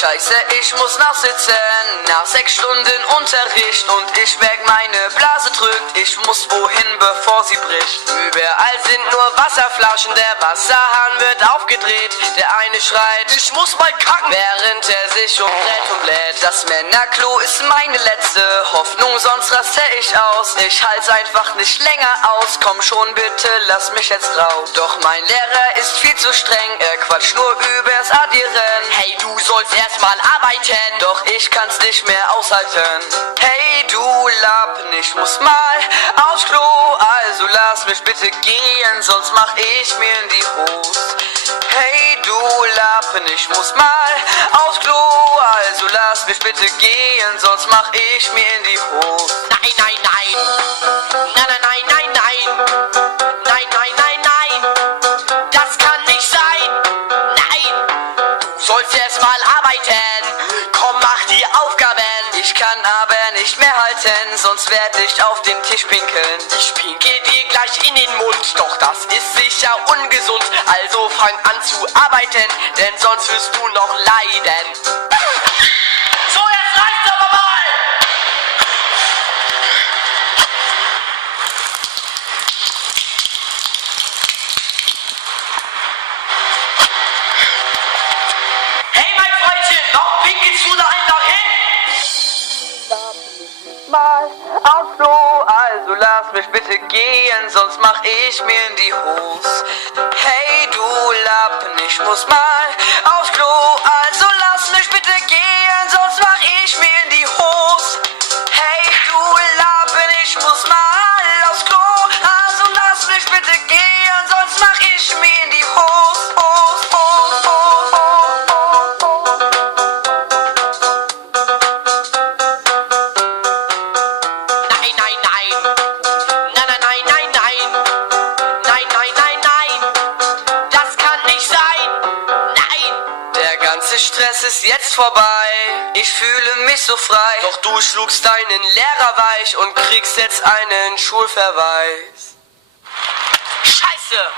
Scheiße, ich muss nachsitzen, nach 6 Stunden Unterricht und ich merk, meine Blase drückt, ich muss wohin, bevor sie bricht. Überall sind nur Wasserflaschen, der Wasserhahn wird aufgedreht, der eine schreit, ich muss mal kacken, während er sich umdreht und bläht. Das Männerklo ist meine letzte Hoffnung, sonst raste ich aus. Ich halt's einfach nicht länger aus, komm schon bitte, lass mich jetzt raus. Doch mein Lehrer ist viel zu streng, er quatscht nur übers Addieren. Hey, du sollst erstmal arbeiten, doch ich kann's nicht mehr aushalten. Hey, du Lappen, ich muss mal aufs Klo, also lass mich bitte gehen, sonst mach ich mir in die Hose. Hey, du Lappen, ich muss mal aufs Klo, also lass mich bitte gehen, sonst mach ich mir in die Hose. Nein, nein, nein. Nein, nein, nein, nein, nein. Nein, nein, nein, nein. Das kann nicht sein. Nein. Du sollst erst mal arbeiten. Komm, mach die Aufgaben. Ich kann aber nicht mehr halten, sonst werd ich auf den Tisch pinkeln. Ich pinkel dir gleich in den Mund, doch das ist sicher ungesund. Also fang an zu arbeiten, denn sonst wirst du noch leiden. So, jetzt reicht's aber mal! Hey, mein Freundchen, warum pinkelst du da einfach hin? Mal aufs Klo, also lass mich bitte gehen, sonst mach ich mir in die Hose. Hey, du Lappen, ich muss mal aufs Klo, also lass mich bitte gehen, sonst mach ich mir in die Hose. Hey, du Lappen, ich muss mal aufs Klo, also lass mich bitte gehen, sonst mach ich mir in die Hose. Nein, nein, nein. Nein, nein, nein, nein, nein. Nein, nein, nein, nein. Das kann nicht sein. Nein. Der ganze Stress ist jetzt vorbei, ich fühle mich so frei. Doch du schlugst deinen Lehrer weich und kriegst jetzt einen Schulverweis. Scheiße.